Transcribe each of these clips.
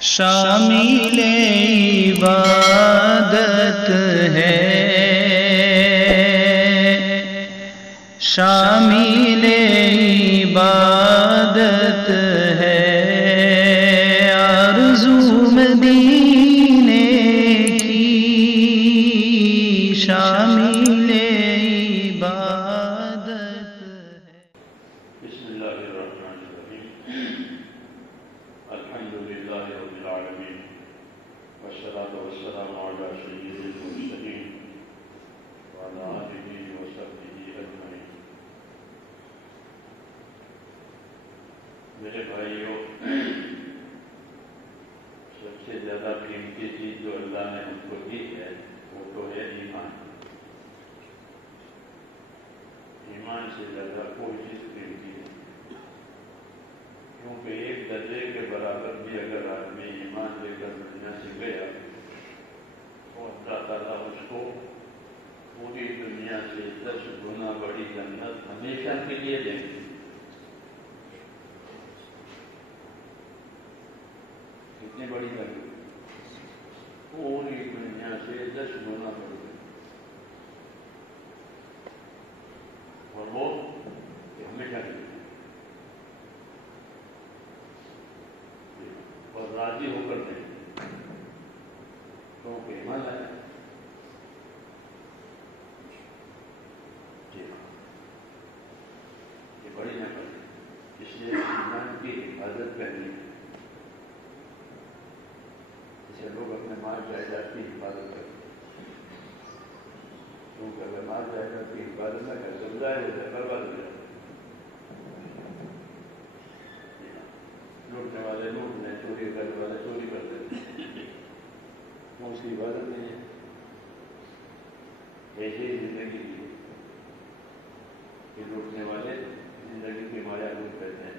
شامل عبادت ہے، شامل عبادت ہے، آرزو مدینے کی شامل عبادت ہے۔ بسم اللہ الرحمن الرحیم، الحمد للہ رب العالمین، والصلاة والسلام علی سید المرسلین وعلی آلہ وصحبہ اجمعین۔ میرے بھائیوں، سب سے زیادہ قیمتی چیز جو اللہ نے ہم کو دی ہے وہ تو ہے ایمان۔ ایمان سے زیادہ کوئی چیز قیمتی نہیں، کیونکہ ایک درجے کے برابر بھی اگر آدمی ایمان لے کر دنیا سے گیا تو اللہ تعالیٰ اس کو پوری دنیا سے 10 گنا بڑی جنت ہمیشہ کے لیے دیں گے۔ کتنی بڑی جنت؟ پوری دنیا سے 10 گنا بڑی جنت، اور وہ ہمیشہ کے لیے اور راضی ہو کر دیں، کیونکہ ایمان ہے۔ جی ہاں، یہ بڑی نعمت ہے، اس لیے ایمان کی حفاظت کرنی ہے۔ جیسے لوگ اپنے مال جائیداد کی حفاظت کرتے ہیں، کیونکہ اگر مال جائیداد کی حفاظت نہ کر سمجھائے ہو جائے، برباد ہو جائے۔ لوٹنے والے لوٹنے، چوری کرنے والے چوری کرتے ہیں، وہ اس کی عبادت نہیں ہے۔ ایسے ہی زندگی کی لوٹنے والے زندگی کی مایا لوٹ رہتے ہیں،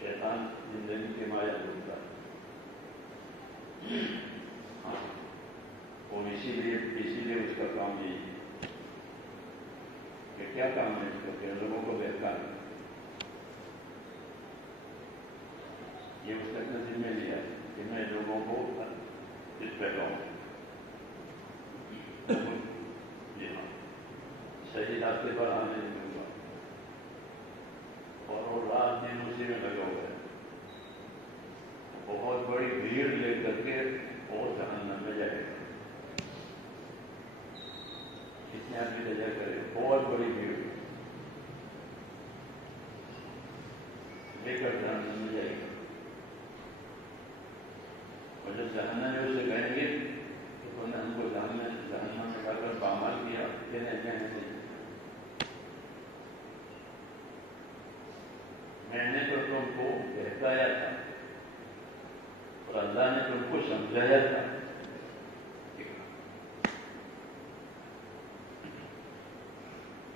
شیطان زندگی کی مایا لوٹتا ہے۔ ہاں، اور اسی لیے اس کا کام یہی ہے کہ کیا کام ہے اس کا، کہ لوگوں کو بہتر یہ اس نے ذمہ لیا ہے کہ میں لوگوں کو اس پہ لاؤں۔ جی ہاں، صحیح راستے پر آنے دوں گا، اور وہ رات دن اسی میں لگا ہوا ہے، بہت بڑی بھیڑ لے کر کے اور جہنم میں جائے گا۔ کتنے آدمی لے جا کرے، بہت بڑی بھیڑ لے کر جہنم میں جائے گا، اور جب جہنم میں اسے کہیں گے تو انہوں نے ہم کو جہنم میں جا کر پامال کیا، میں نے تو تم کو بہتایا تھا اور اللہ نے تم کو سمجھایا تھا۔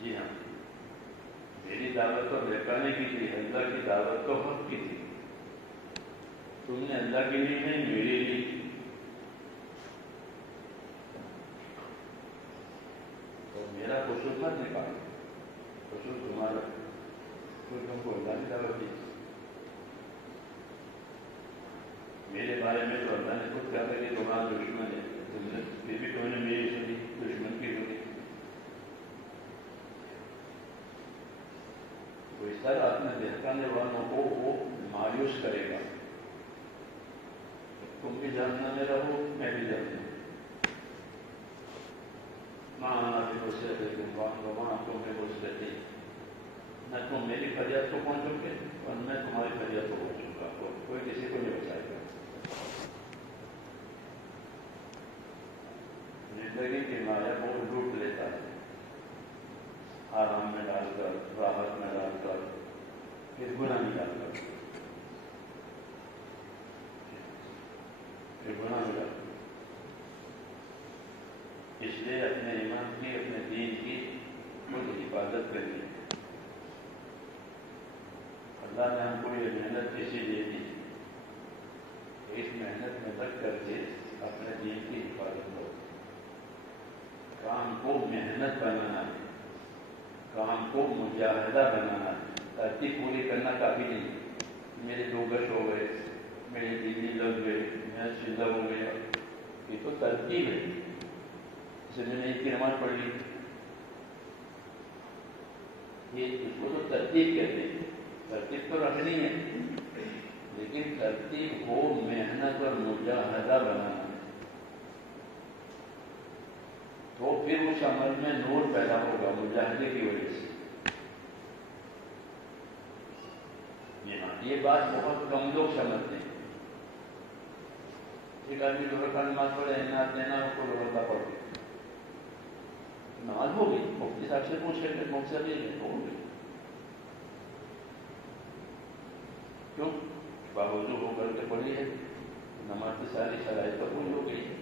جی ہاں، میری دعوت تو بہکانے کی تھی، اللہ کی دعوت تو حق کی تھی، تم نے اللہ کے لیے نہیں میرے لیے کی۔ تو میرا قصور مت نکالو، قصور تمہارا، تو تم کو اللہ کی دعوت دی۔ میرے بارے میں تو اللہ نے خود کہا تھا کہ تمہارا دشمن ہے، پھر بھی تم نے میری سنی، دشمن کی سنی۔ تو اس طرح اپنے بہکانے والوں کو وہ مایوس کرے گا، تم بھی جاننا میں رہو، میں بھی جاننا۔ وہاں تمہیں وسعت، نہ تم میری فریاد کو پہنچو گے اور میں تمہاری فریاد کو پہنچوں گا، کوئی کسی کو نہیں بچائے گا۔ زندگی کی مایا کو لوٹ لیتا ہے، آرام میں ڈال کر، راحت میں ڈال کر، پھر گناہ میں ڈال کر، پھر گناہ میں ڈال کر۔ اس لیے اپنے ایمان کی، اپنے دین کی خود حفاظت کرنی ہے۔ اللہ نے ہم کو یہ محنت اسی لیے دی، اس محنت میں لگ کر کے اپنے دین کی حفاظت کرو۔ کام کو محنت بنانا ہے، کام کو مجاہدہ بنانا ہے، ترتیب پوری کرنا کافی نہیں۔ میرے 2 گز ہو گئے، میرے دینی لفظ یہ اس کو تو ترتیب کہتے ہیں. ترتیب تو رکھنی ہے، لیکن ترتیب کو محنت اور مجاہدہ بنانا ہے، تو پھر اس عمل میں نور پیدا ہوگا مجاہدے کی وجہ سے. یہ بات بہت کم لوگ سمجھتے ہیں. ایک آدمی جو رکھا نماز پڑھے نعت لینا اس کو لوگوں پڑھ گئی نماز ہو گئی، مفتی صاحب سے پوچھ کر کون سا بھی ہو گئی. کیوں؟ باوجود ہو کر کے پڑھی ہے، نماز کی ساری شرائط تو پوری ہو گئی ہے،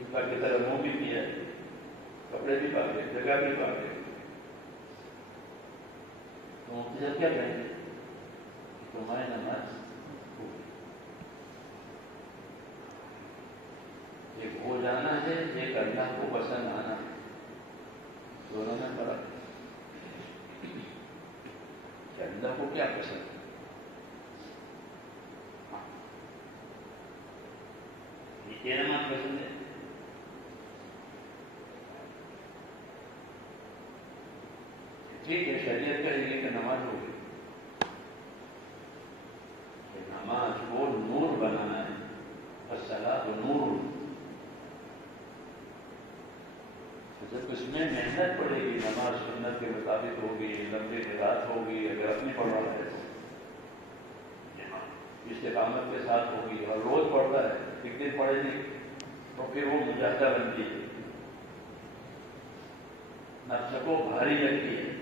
اس کی طرح منہ بھی کیا ہے، کپڑے بھی پاک ہے، جگہ بھی پاک ہے. تو مفتی صاحب کیا کہیں گے؟ تمہاری نماز ہو گئی. ایک ہو جانا ہے، ایک اللہ کو پسند آنا ہے، دونوں میں فرق ہے کہ اللہ کو کیا پسند ہے. یہ نماز پسند ہے، ٹھیک ہے، شریعت کا یہ کہ نماز ہو گئی. نماز کو نور بنانا ہے، الصلاۃ نور. جب اس میں محنت پڑے گی، نماز سنت کے مطابق ہوگی، لمبے قرات ہوگی، اگر اپنی پڑھا ہے استقامت کے ساتھ ہوگی، اور روز پڑھتا ہے، ایک دن پڑھے نہیں تو پھر وہ مجاہدہ بنتی ہے، نفس کو بھاری لگتی ہے.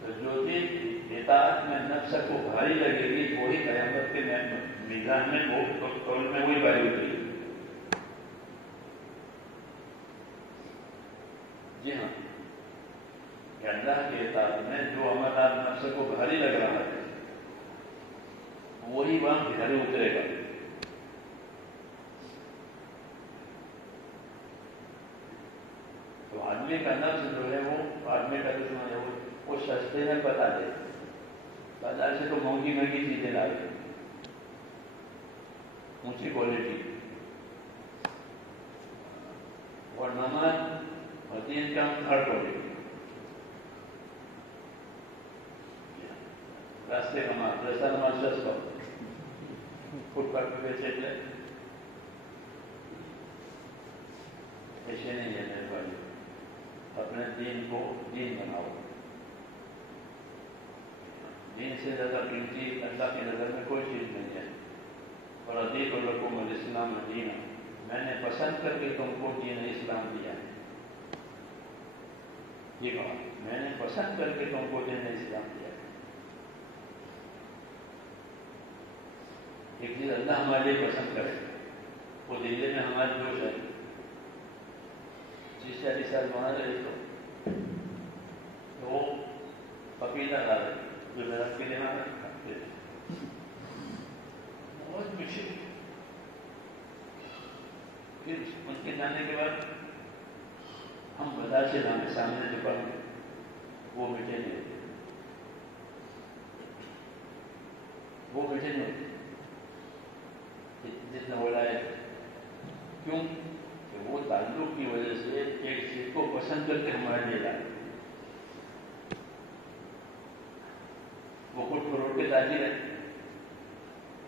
تو جو چیز اطاعت میں نفس کو بھاری لگے گی وہی قیامت کے میدان میں وہ تول میں وہی بھاری ہوتی ہے. جی ہاں، کہ اللہ کے اطاعت میں جو عمل آپ نفس کو بھاری لگ رہا ہے وہی وہاں بھاری اترے گا. تو آدمی کا نفس جو ہے وہ آدمی کا دشمن ہے، وہ سستے میں بتا دے، بازار سے تو مہنگی مہنگی چیزیں لا دے، اونچی کوالٹی، اور نماز اور دین کا تھرڈ کوالٹی. راستے کا مال، رستہ نماز سستا، فٹ پاتھ پہ بیچے جائے، ایسے نہیں ہے. میرے بھائی، اپنے دین کو دین بناؤ. دین سے زیادہ قیمتی اللہ کی نظر میں کوئی چیز نہیں ہے. اور رضیت لکم الاسلام دینا، میں نے پسند کر کے تم کو دین اسلام دیا ہے. یہ کہا، میں نے پسند کر کے تم کو دین اسلام دیا ہے. ایک چیز اللہ ہمارے لیے پسند کرے، وہ دل میں ہمارے جوش ہے. 30-40 سال وہاں رہے تو وہ پپیتا لا رہے جو درخت کے لیے رکھتے تھے، بہت مشکل. پھر ان کے جانے کے بعد ہم بازار سے لانے سامنے جو پڑھ گئے وہ میٹھے نہیں ہوتے، وہ میٹھے نہیں ہوتے جتنا ہو رہا ہے. کیوں؟ کہ وہ تعلق کی وجہ سے ایک چیز کو پسند کر کے ہمارے لیے لائے. وہ خود فروٹ کے تاجر ہے،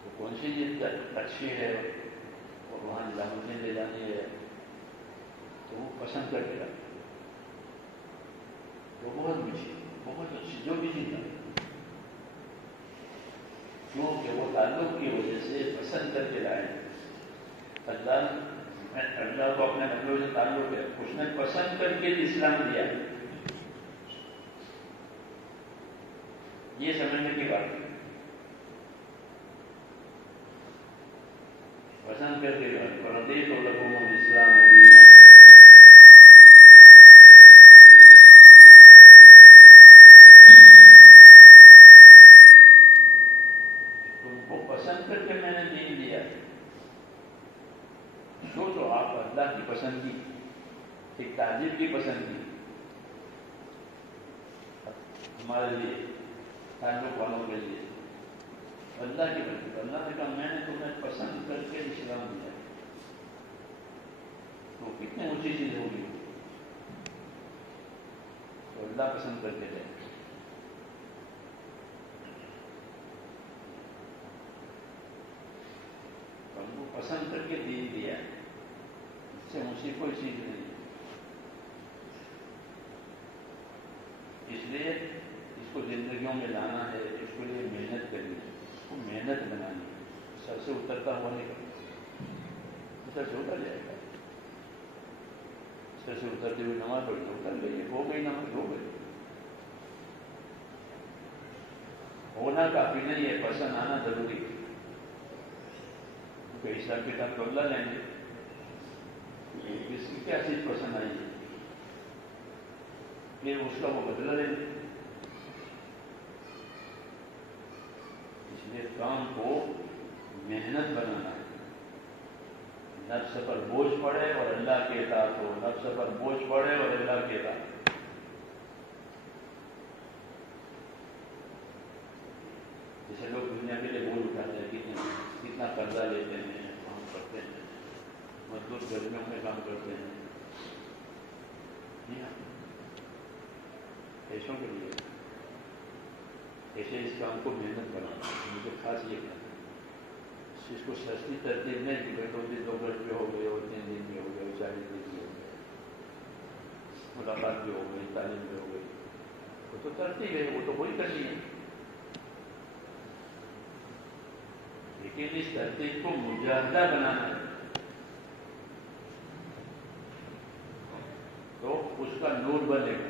تو کون سی چیز اچھی ہے اور وہاں نظام لے جانی ہے تو وہ پسند کر کے لائے. وہ بہت میٹھی، بہت اچھی جو بھی چیز ہے، کیونکہ وہ تعلق کی وجہ سے پسند کر کے لائے. اللہ کو اپنے بندوں سے تعلق ہے، اس نے پسند کر کے اسلام دیا. یہ سمجھنے کی بات ہے. پسند کر کے رضیت لکم الاسلام دینا. تم کو پسند کر کے میں نے دین دیا. سوچو آپ اللہ کی پسندگی، ایک تاجر کی پسندگی ہمارے لیے، تعلق والوں کے لیے اللہ کی پسند. اللہ نے کہا میں نے تمہیں پسند کر کے اسلام دیا. تو کتنی اونچی چیز ہوگی. تو اللہ پسند کر کے جائے. پسند کر کے دین دیا ہے، اس سے اونچی کوئی چیز نہیں ہے۔ اس لیے اس کو زندگیوں میں لانا ہے، اس کے لیے محنت کرنی ہے، اس کو محنت بنانی ہے، سر سے اترتا ہوا نہیں کرنا، سر سے اتر جائے گا، سر سے اترتے ہوئے نماز پڑھ کے اتر گئی، ہو گئی نماز، ہو گئی۔ ہونا کافی نہیں ہے، پسند آنا ضروری ہے، کیونکہ حساب کتاب تو اللہ لیں گے، کس کی کیا چیز پسند آئی ہے یہ اس کا وہ بدلہ لیں گے۔ اس لیے کام کو محنت بنانا ہے، نفس پر بوجھ پڑے اور اللہ کے اطاعت ہو، نفس پر بوجھ پڑے اور اللہ کے اطاعت۔ جیسے لوگ دنیا کے لیے بوجھ اٹھاتے ہیں، کتنا قرضہ لیتے ہیں، کام کرتے ہیں، مزدور گرمیوں میں کام کرتے ہیں، پیسوں کے لیے ایسے اس کام کو محنت بنانا مجھے خاص یہ کرنا ہے، اس کو سستی ترتیب نہیں کہ بیٹھو بھی 2 گھنٹے ہو گئے اور 3 دن بھی ہو گئے اور 40 دن بھی ہو گئے، ملاقات بھی ہو گئی، تعلیم بھی ہو گئی، وہ تو ترتیب ہے، وہ تو وہی کرنی ہے، لیکن اس ترتیب کو مجاہدہ بنانا ہے تو اس کا نور بنے گا۔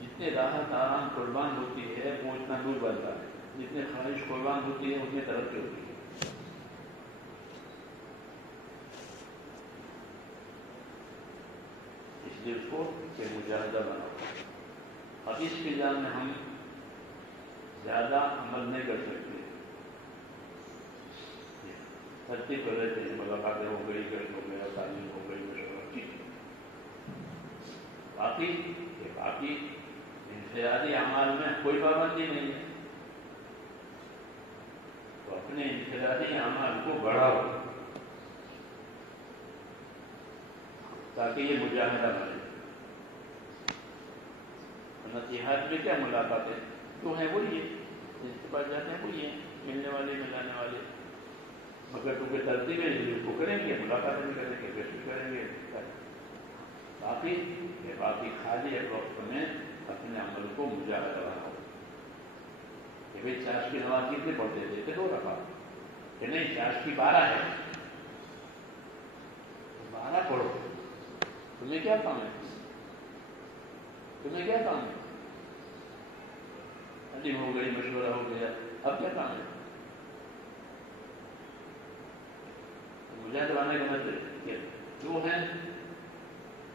جتنے راحت آرام قربان ہوتی ہے وہ اتنا نور بنتا ہے، جتنے خواہش قربان ہوتی ہے اتنی ترقی ہوتی ہے۔ اس لیے اس کو کہ مجاہدہ بناؤ۔ اب اس کی جان میں ہم زیادہ عمل نہیں کر سکتے، ترتیب کر رہے تھے، ملاقاتیں ہو گئی، گھر ہو گیا، تعلیم ہو گئی، مشورہ ٹھیک ہے، باقی انفرادی اعمال میں کوئی پابندی نہیں ہے، تو اپنے انفرادی اعمال کو بڑھاؤ تاکہ یہ مجاہدہ بنے۔ نصیحت میں کیا ملاقاتیں جو ہیں وہی ہے، جس کے پاس جاتے ہیں وہی ہیں، ملنے والے ملانے والے، مگر تو کہ ترتیب ہے اس کو کریں گے، ملاقاتیں بھی کریں گے، پیش بھی کریں گے، باقی خالی ایک وقت میں اپنے عمل کو مجاہدہ بناؤ کہ بھائی چاش کی نماز کتنے پڑھتے تھے 2 رکعت، کہ نہیں چاش کی 12 ہے، 12 پڑھو، تمہیں کیا کام ہے، تمہیں کیا کام ہے، تعلیم ہو گئی، مشورہ ہو گیا، اب کیا کام ہے؟ مجاہدہ بنانے کا مطلب جو ہے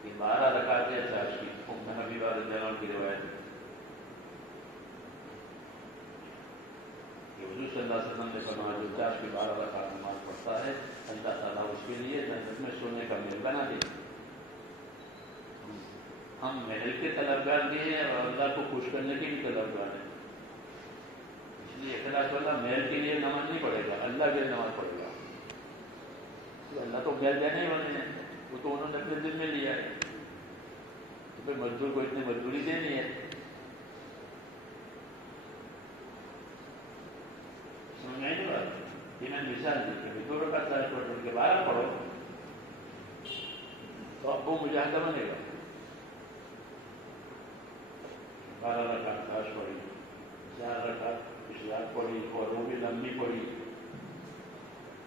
کہ 12 رکعتیں چاش کی، نبی رضی اللہ عنہ کی روایت ہے کہ حضور صلی اللہ علیہ وسلم نے فرمایا جو چاش کی 12 رکعت نماز پڑھتا ہے اللہ تعالیٰ اس کے لیے جنت میں سونے کا محل بنا دے۔ ہم محل کے طلبگار بھی ہیں اور اللہ کو خوش کرنے کے بھی طلبگار ہیں، اس لیے اخلاص والا محل کے لیے نماز نہیں پڑھے گا، اللہ کے لیے نماز پڑھے گا، اللہ تو محل دینے والے ہیں، وہ تو انہوں نے اپنے دل میں لیا ہے، تو پھر مزدور کو اتنی مزدوری دینی ہے۔ سمجھ میں نہیں بات کہ میں مثال دی کہ 2 رکعت چاش پڑھ کے 12 پڑھو تو اب وہ مجاہدہ بنے گا۔ 12 رکعت چاش پڑھی، 4 رکعت اشراق پڑھی اور وہ بھی لمبی پڑھی،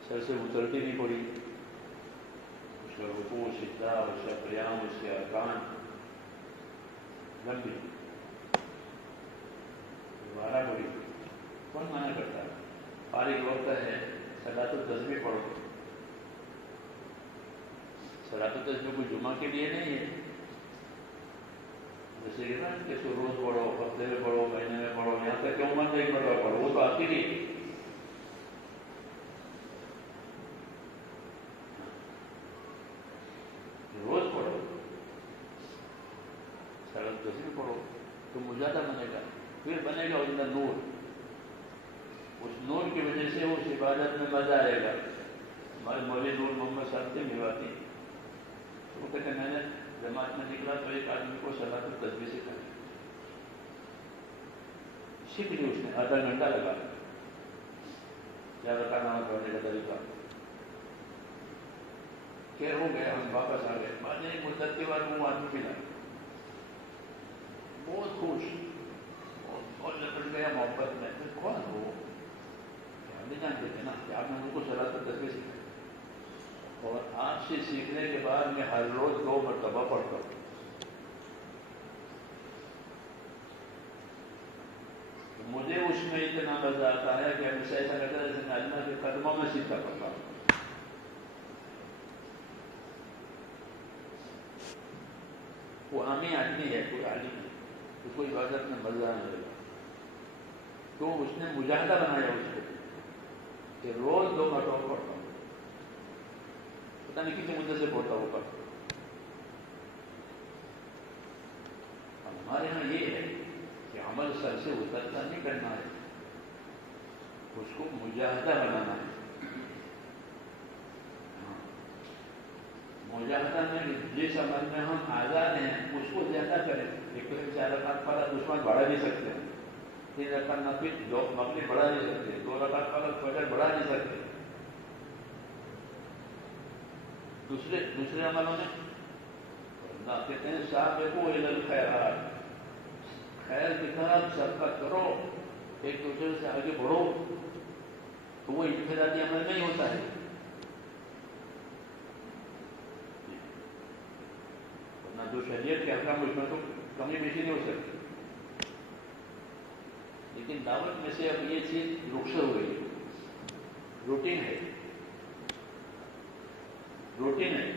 سر سے اترتی نہیں پڑھی، اس کا رکوع، سجدہ، اس کا قیام، اس کے ارکان لمبی، 12 پڑھی، کون منع کرتا ہے؟ فارغ وقت ہے صلاۃ التسبیح پڑھو، صلاۃ التسبیح کوئی جمعہ کے لیے نہیں ہے، جیسے کہ نا کہ روز پڑھو، ہفتے میں پڑھو، مہینے میں پڑھو، یہاں تک کہ عمر میں 1 مرتبہ پڑھو، وہ تو آپ کے لیے روز پڑھو، صلاۃ التسبیح پڑھو تو مجاہدہ بنے گا، پھر بنے گا اندر نور، اس نور کی وجہ سے اس عبادت میں مزہ آئے گا۔ ہمارے مولوی نور محمد صاحب سے ملواتی، وہ کہتے ہیں میں نے جماعت میں نکلا تو ایک آدمی کو صلاۃ التسبیح سکھائی، سیکھ لی اس نے، آدھا گھنٹہ لگا، زیادہ کا نام پڑھنے کا طریقہ خیر ہو گیا. ہم واپس آ گئے. بعد ایک مدت کے بعد وہ آدمی ملا بہت خوش اور لپٹ گیا محبت میں. کون ہو؟ ہم نہیں جانتے تھے نا کہ آپ نے ان کو صلاۃ التسبیح سکھائی. اور آپ سے سیکھنے کے بعد میں ہر روز 2 مرتبہ پڑھتا ہوں. مجھے اس میں اتنا مزہ آتا ہے کہ ہمیشہ ایسا لگتا ہے جیسے میں اللہ کے قدموں میں سیدھا پڑتا ہوں. وہ عامی آدمی ہے, کوئی عالم ہے, تو کوئی عبادت میں مزہ نہیں لگا. تو اس نے مجاہدہ بنایا اس کو کہ روز 2 مرتبہ پڑھتا ہوں. پتہ نہیں کتنے مدت سے پڑھتا ہوگا. ہمارے یہاں یہ ہے کہ عمل سر سے اترتا نہیں کرنا ہے, اس کو مجاہدہ بنانا ہے. مجاہدہ میں جس عمل میں ہم آزاد ہیں اس کو زیادہ کریں. ایک 4 رکعت پڑھا تو اس میں بڑھا نہیں سکتے, 3 رکعت نفل 2 مغرب بڑھا نہیں سکتے, 2 رکعت پڑھا فجر بڑھا نہیں سکتے. دوسرے عملوں میں کہتے ہیں سابقوا الی الخیرات, خیر کی طرف سبقت کرو, ایک دوسرے سے آگے بڑھو. تو وہ انفرادی عمل نہیں ہوتا ہے. ورنہ جو شریعت کے احکام اس میں تو کمی بیشی نہیں ہو سکتی. لیکن دعوت میں سے اب یہ چیز رخصت ہو گئی. روٹین ہے, روٹین ہے,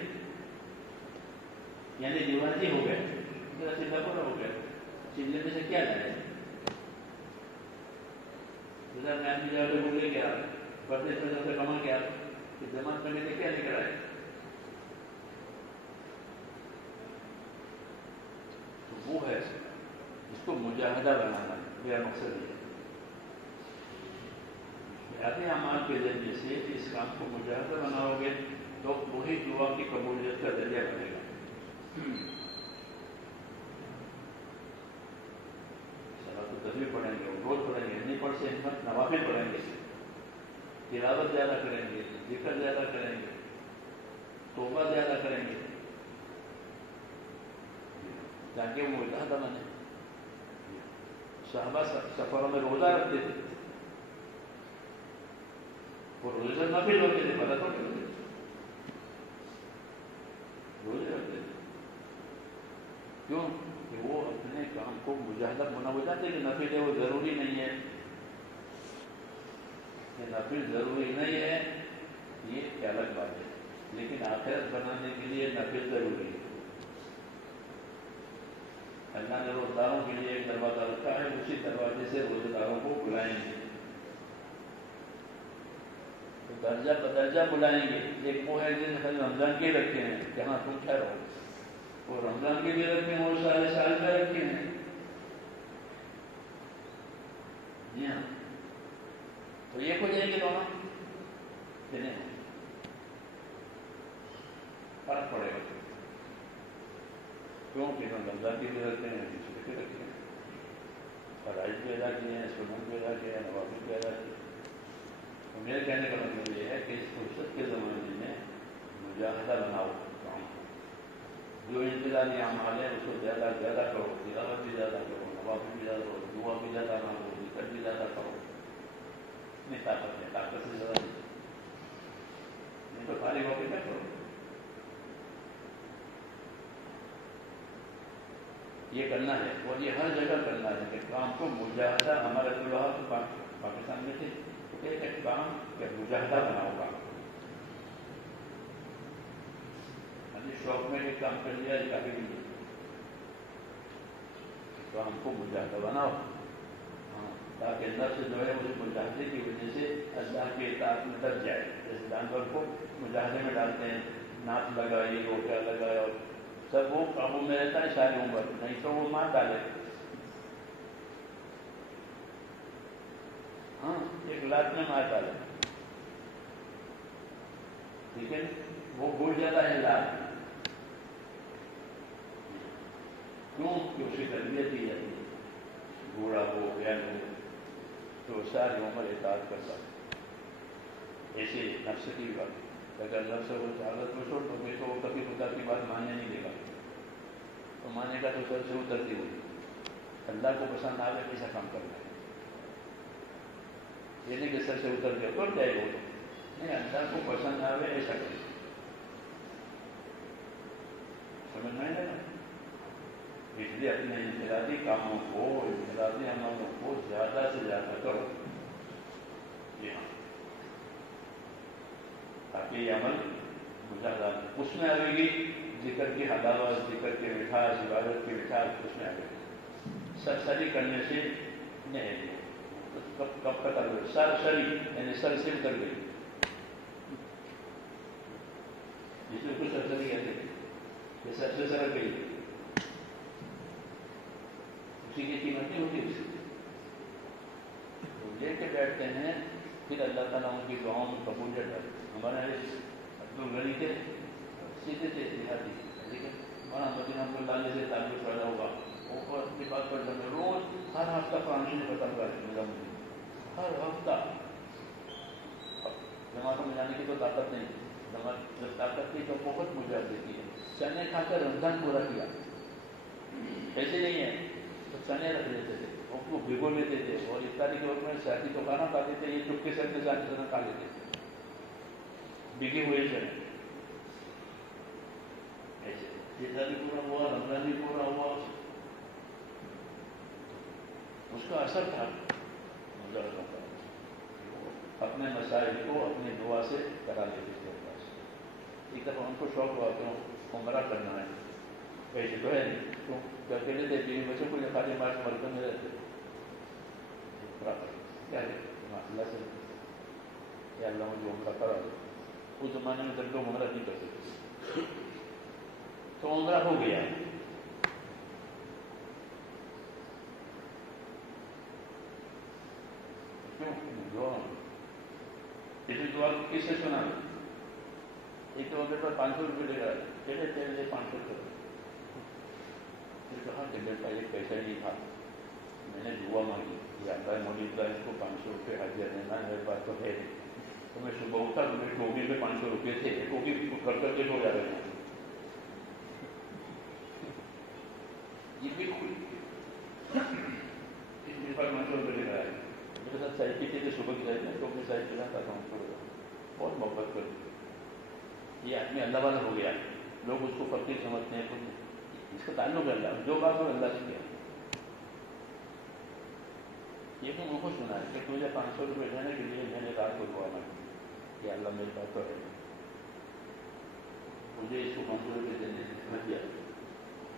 یعنی دیوانگی ہو گئے, میرا سیدھا پورا ہو گیا. چلنے میں سے کیا جائے ادھر میں بھی جا کے بولے گیا پردیش میں جب سے کما گیا کہ جماعت میں نے کیا نکلا ہے. تو وہ ہے اس کو مجاہدہ بنانا ہے. میرا مقصد یہ ہے اپنے اعمال کے ذریعے سے اس کام کو مجاہدہ بناؤ گے تو وہی دعا کی قبولیت کا ذریعہ بنے گا. صلاۃ التسبیح پڑھیں گے, روز پڑھیں گے, نہیں پڑھ سے ہمت نوافل پڑھیں گے, تلاوت زیادہ کریں گے, ذکر زیادہ کریں گے, توبہ زیادہ کریں گے, تاکہ وہ مجاہدہ بنے. صحابہ سفروں میں روزہ رکھتے تھے, وہ روزے سے نافل ہوتے تھے, پتہ تو روزے رکھتے تھے. کیوں کہ وہ اپنے کام کو مجاہدہ ہونا وہ جانتے کہ نفل ہے وہ ضروری نہیں ہے, کہ نفل ضروری نہیں ہے یہ الگ بات ہے, لیکن آخرت بنانے کے لیے نفل ضروری ہے. اللہ نے روزداروں کے لیے ایک دروازہ رکھا ہے, اسی دروازے سے روزداروں کو بلائیں گے. تو درجہ بدرجہ بلائیں گے. ایک وہ ہے جن نے رمضان کے رکھے ہیں جہاں تم ٹھہرو, اور رمضان کے بھی رکھے ہیں اور سارے سال میں رکھے ہیں. جی ہاں, تو یہ ہو جائیں گے دونوں نہیں فرق پڑے گا. کیوں کہ ہم رمضان کے بھی رکھتے ہیں, دوسرے کے رکھتے ہیں, فرائض بھی ادا کیے ہیں, سنت بھی ادا کیے ہیں, نوافل بھی ادا کیے. تو میرے کہنے کا مطلب یہ ہے کہ اس فرصت کے زمانے میں مجاہدہ بناؤ. جو انتظامی اعمال ہے اس کو زیادہ سے زیادہ کرو, تلاوت بھی زیادہ کرو, نوافل بھی زیادہ کرو, دعا بھی زیادہ مانگو, ذکر بھی زیادہ کرو. اتنی طاقت ہے, طاقت سے زیادہ نہیں تو فارغ ہو کے کیا کرو. یہ کرنا ہے اور یہ ہر جگہ کرنا ہے کہ کام کو مجاہدہ. ہمارے پاکستان میں تھے تو ایک کام کہ مجاہدہ بناؤ کام. شوق میں ایک کام کر لیا کافی نہیں, تو ہم کو مجاہدہ بناؤ. تاکہ اللہ سے جو ہے اس مجاہدے کی وجہ سے اللہ کے اطاعت میں ڈر جائے. جیسے جانور کو مجاہدے میں ڈالتے ہیں, ناک لگائی, روکیا لگایا, اور سب وہ قابو میں رہتا ہے ساری عمر, نہیں تو وہ مار ڈالے. ہاں, ایک لات میں مار ڈالے, لیکن وہ بھول جاتا ہے لات. کیوں کہ اس کی تربیت دی جاتی ہے. بوڑھا ہو, بیان ہو, تو ساری عمر اطاعت کرتا ہے. ایسے نفس کی بات ہے. اگر اللہ سے وہ حالت کو چھوڑ دو گے تو وہ کبھی خدا کی بات ماننے نہیں دے گا. تو مانے گا تو سر سے اترتی ہوئی. اللہ کو پسند آئے ایسا کام کرنا ہے. یہ نہیں کہ سر سے اتر گیا اتر جائے گا. نہیں, اللہ کو پسند آئے ایسا کرنا. سمجھ میں ہے نا. اس لیے اپنے انفرادی کاموں کو, انفرادی عملوں کو زیادہ سے زیادہ کرو. جی ہاں, تاکہ یہ عمل مجاہدہ اس میں آئے گی. ذکر کی حلاوت, ذکر کی مٹھاس, عبادت کی مٹھاس اس میں آئے گی. سرسری کرنے سے نہیں. کب تک سرسری یعنی سر سے اتر گئی, جس میں کچھ سرسری کہتے ہیں یہ سر سے سرک گئی, اسی کی قیمت نہیں ہوتی. اسی لے کے بیٹھتے ہیں, پھر اللہ تعالیٰ ان کی دعاؤں میں قبولیت ہے. ہمارے عبدالغنی کے سیدھے تھے دیہاتی, لیکن ہمارا مدینہ اللہ سے تعلق پیدا ہوگا. وہ اپنی بات پر جب روز ہر ہفتہ پرانی نے پتا ہوا, ہر ہفتہ. جماعتوں میں جانے کی تو طاقت نہیں, جب طاقت تھی تو بہت مجاہد دیتی ہے. چنے کھا کر رمضان پورا کیا, ایسے نہیں ہے. تو چنے رکھ لیتے تھے, اس کو بھگو لیتے تھے, اور افطاری کے وقت میں ساتھی تو کھانا کھاتے تھے, یہ چپکے سے اپنے ساتھ کھانا کھا لیتے تھے بھگے ہوئے چنے. ایسے جیسا بھی پورا ہوا, رمضان بھی پورا ہوا, اس کا اثر تھا. اپنے مسائل کو اپنی دعا سے کرا لیتے تھے. ایک دفعہ ان کو شوق ہوا کہ عمرہ کرنا ہے. پیسے تو ہے نہیں, تو کیا کہتے تھے بیوی بچوں کو یہ خالی مارچ مرکز میں رہتے کیا ہے اللہ سے یا اللہ مجھے عمرہ کرا دو. اس زمانے میں جب لوگ عمرہ نہیں کر سکتے تو عمرہ ہو گیا. کیوں اسی دعا کس سے سنا؟ ایک تو میرے پاس 500 روپئے لے رہا ہے, چلے چلے 500 کرو. پھر کہا کہ میرے پاس ایک پیسہ نہیں تھا, میں نے دعا مانگی کہ اللہ مولوی صاحب اس کو 500 روپئے حاضر دینا, میرے پاس تو ہے نہیں. تو میں صبح اٹھا تو میری ٹوپی پہ 500 روپئے تھے, ٹوپی کر کے ہو جا رہے ہیں. یہ بالکل میرے پاس 500 روپئے لے رہا ہے. میرے ساتھ سائیکل تھی, صبح کی سائیکل, ٹوپی سائیکل چلاتا تھا, بہت محبت کرتی. یہ آدمی اللہ والا ہو گیا. لوگ اس کو فقیر سمجھتے ہیں, اس کا تعلق ہے اللہ, جو بات ہو اللہ سے کیا. یہ بھی مجھ کو سنا ہے کہ تجھے 500 روپئے دینے کے لیے میں نے رات کو دعا مانگی کہ اللہ میرے پاس تو ہے, مجھے اس کو 500 روپئے دینے میں دیا.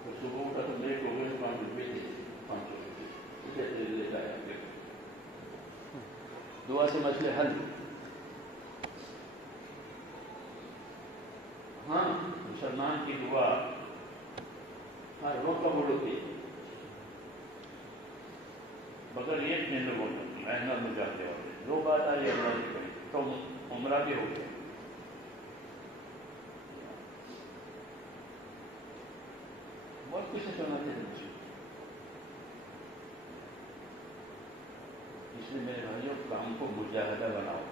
تو صبح اٹھا تو میرے ٹوکرے میں 500 روپئے تھے, 500 روپئے اسے لیتا ہے. دعا سے مسئلے حل. ہاں, مسلمان کی دعا ہر وقت قبول ہوتی ہے, مگر ایک دن لوگوں محنت میں جاتے ہوتے. جو بات آئی اللہ کی کری تو عمرہ بھی ہو گیا. بہت کچھ سناتے ہیں مجھے. اس لیے میرے بھائیوں کام کو مجاہدہ بناؤ,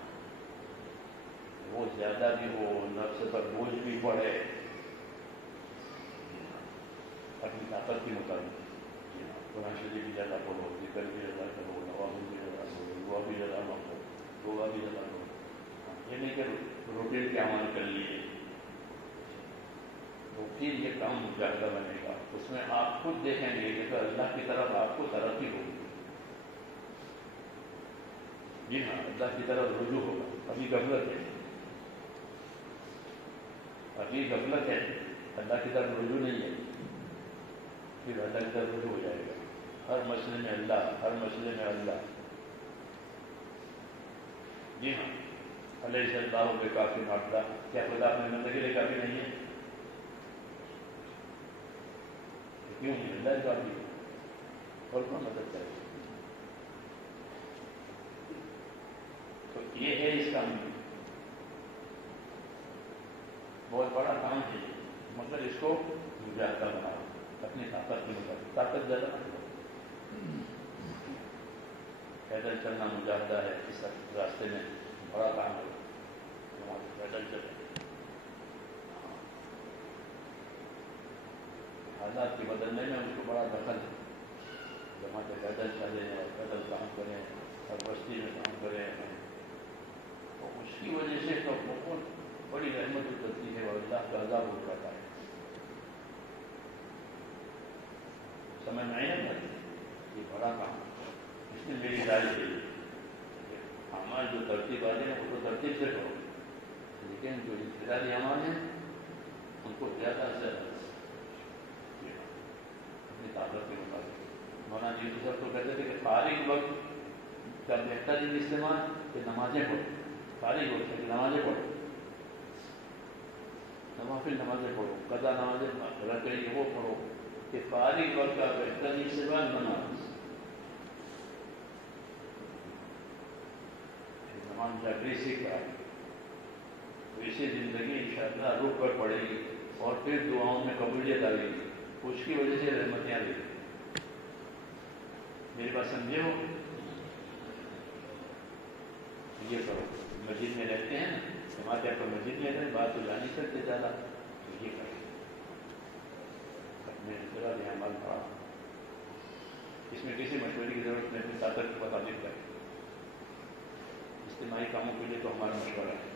وہ زیادہ بھی ہو, نفس پر بوجھ بھی پڑے, اپنی طاقت کے مطابق. قرآن شریف بھی زیادہ پڑھو, ذکر بھی زیادہ کرو, نوازل بھی زیادہ کرو, دعا بھی زیادہ مانگو, دعا بھی زیادہ کرو. یہ نہیں کہ روٹین کے عمل کر لیے, تو پھر یہ کام مجاہدہ بنے گا. اس میں آپ خود دیکھیں گے کہ اللہ کی طرف آپ کو ترقی ہوگی. جی ہاں, اللہ کی طرف رجوع ہوگا. ابھی غفلت ہے, ابھی غفلت ہے, اللہ کی طرف رجوع نہیں ہے. پھر اللہ کی طرف رجوع ہو جائے گا. ہر مسئلے میں اللہ, ہر مسئلے میں اللہ. جی ہاں, علیہ اللہ بے کافی مارتا. کیا خدا اپنے بندے کے لیے کافی نہیں ہے؟ کیوں نہیں, اللہ کافی ہے. اور کون مدد کرے؟ تو یہ ہے اس کام میں بہت بڑا کام ہے, مگر اس کو مجاہدہ بناؤ اپنی طاقت کے مطابق. طاقت زیادہ نہ کرو. پیدل چلنا مجاہدہ ہے, اس راستے میں بڑا کام ہے. وہاں سے پیدل چلے. حالات کے بدلنے میں ان کو بڑا دخل ہے. جہاں پہ پیدل چلیں اور پیدل کام کریں اور بستی میں کام کریں تو اس کی وجہ سے تو بہت بڑی رحمت اترتی ہے اور اللہ کا عذاب ہو جاتا ہے. سمجھ میں آئی نا یہ بڑا کام. اس نے میری رائے دی ہمارے جو ترتیب والے ہیں وہ تو ترتیب سے کرو, لیکن جو انفرادی اعمال ہیں ان کو زیادہ سے اپنی طاقت کے مطابق. مولانا جی صاحب تو کہتے تھے کہ فارغ وقت کا بہترین استعمال کہ نمازیں پڑھو. فارغ وقت کی نمازیں پڑھو, نوافل نمازیں پڑھو, قضا نمازیں رکعی وہ پڑھو. کہ فارغ وقت کا بہترین استعمال نماز. نماز جاگری سیکھ رہا ہے تو اسی زندگی انشاءاللہ رک کر پڑے گی اور پھر دعاؤں میں قبولیت آئے گی. اس کی وجہ سے رحمتیں آئے گی. میری بات سمجھے ہو؟ یہ کرو. مسجد میں رہتے ہیں نا, جماعت آپ مسجد میں رہتے ہیں, بات تو جا نہیں سکتے زیادہ, تو یہ کریں. اپنے ذرا دھیان بات پڑا. اس میں کسی مشورے کی ضرورت نہیں, اپنی طاقت کے مطابق کریں. اجتماعی کاموں کے لیے تو ہمارا مشورہ ہے.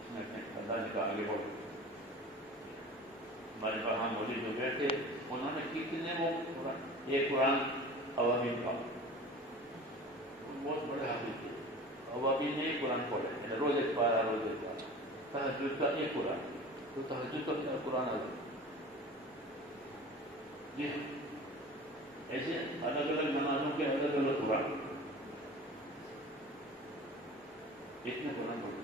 اس میں اللہ نے کہا آگے بڑھو. ہمارے پاس ہم مولوی جو بیٹھے انہوں نے کتنے وہ ایک قرآن عوامین کا بہت بڑے حافظ تھے. عوامین نے ایک قرآن پڑھا ہے, روز ایک پارا, روز ایک پارا. تہجد کا ایک قرآن, تو تہجد کا قرآن آ جائے. جی ایسے الگ الگ نمازوں کے الگ الگ قرآن, اتنے قرآن پڑھتے.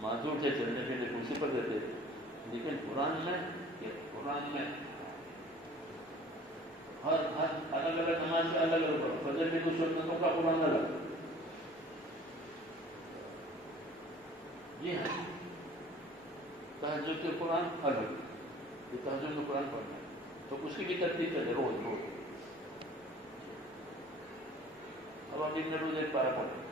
معذور سے چلنے کے لیے کرسی پر دیتے, لیکن قرآن میں ہر الگ الگ نماز کا الگ الگ قرآن. فجر میں تو سنتوں کا قرآن الگ. جی ہاں, تہجد کے قرآن الگ. یہ تہجد میں قرآن پڑھنا ہے تو اس کی بھی ترتیب کرے روز روز. اب آپ نے روز ایک پارا پڑھیں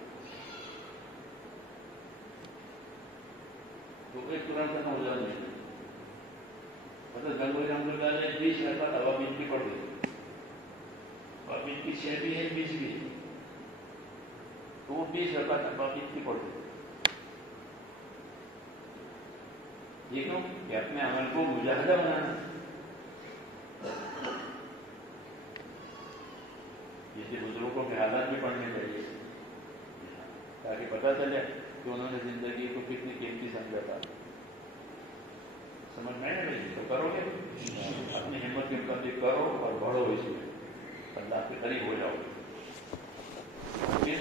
تو ایک قرآن کا ہو جاتا نہیں. مطلب گنگوئی رحمۃ اللہ نے 20 رکعت عوامین کی پڑھ دی. عوامین کی 6 بھی ہے, 20 بھی ہے, تو وہ 20 رکعت عوامین کی پڑھ دی. یہ کیوں کہ اپنے عمل کو مجاہدہ بنانا. جیسے بزرگوں کے حالات بھی پڑھنے چاہیے تاکہ پتہ چلے کہ انہوں نے زندگی کو کتنی قیمتی سمجھا تھا. سمجھ میں نہیں تو کرو گے, اپنی ہمت کے مطابق کرو اور بڑھو, اس میں اللہ کے قریب ہو جاؤ. پھر